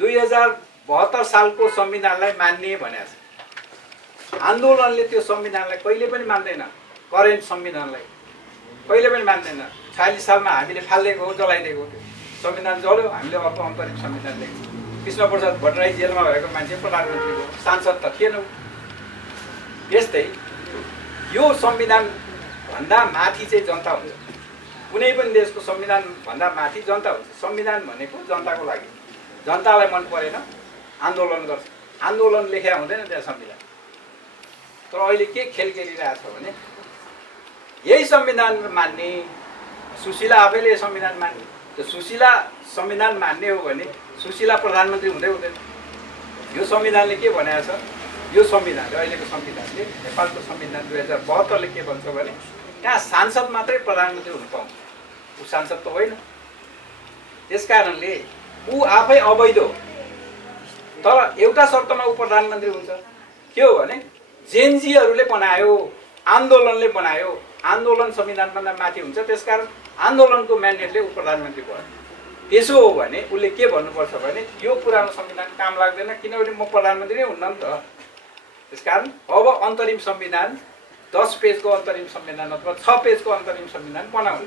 2072 सालको संविधानलाई मान्ने भनेको छ। आन्दोलनले त्यो संविधानलाई कहिले पनि मान्दैन, करेन्ट संविधानलाई कहिले पनि मान्दैन। 46 सालमा हामीले फालिदिएको हो, जलाइदिएको हो, संविधान जल्यो, हामीले अर्को अन्तरिम संविधान ल्याएको। कृष्णप्रसाद भट्टराई जेलमा भएको मान्छे प्रधानमन्त्रीको सांसद त थिएन। यस्तै यो संविधान भन्दा माथि चाहिँ जनता हुन्छ। कुनै पनि देशको संविधान भन्दा माथि जनता हुन्छ। संविधान भनेको जनताको लागि, जनतालाई मन परेन आन्दोलन गर्छ, आन्दोलन लेख्या हुँदैन त्यहाँ संविधान। तर अहिले के खेल खेलिरहेछ भने यही संविधान मान्ने, सुशीला आफैले संविधान मान्ने, त्यो सुशीला संविधान मान्ने हो भने सुशीला प्रधानमन्त्री हुँदै हुँदैन। यो संविधानले के भनेको छ, यो संविधानले, अहिलेको संविधानले, नेपालको संविधान 2072 ले के भन्छ भने त्यहाँ सांसद मात्रै प्रधानमन्त्री हुन पाउँछ, ऊ सांसद त होइन। त्यसकारणले ऊ आफै अवैध हो। तर एउटा शर्तमा ऊ प्रधानमन्त्री हुन्छ, के हो भने जेनजीहरूले बनायो, आन्दोलनले बनायो, आन्दोलन संविधानभन्दा माथि हुन्छ। त्यसकारण आन्दोलनको म्यान्डेटले ऊ प्रधानमन्त्री भयो। त्यसो हो भने उसले के भन्नुपर्छ भने यो पुरानो संविधान काम लाग्दैन, किनभने म प्रधानमन्त्री नै हुन्न नि त। त्यसकारण अब अन्तरिम संविधान 10 पेजको अन्तरिम संविधान अथवा 6 पेजको अन्तरिम संविधान बनाउनु।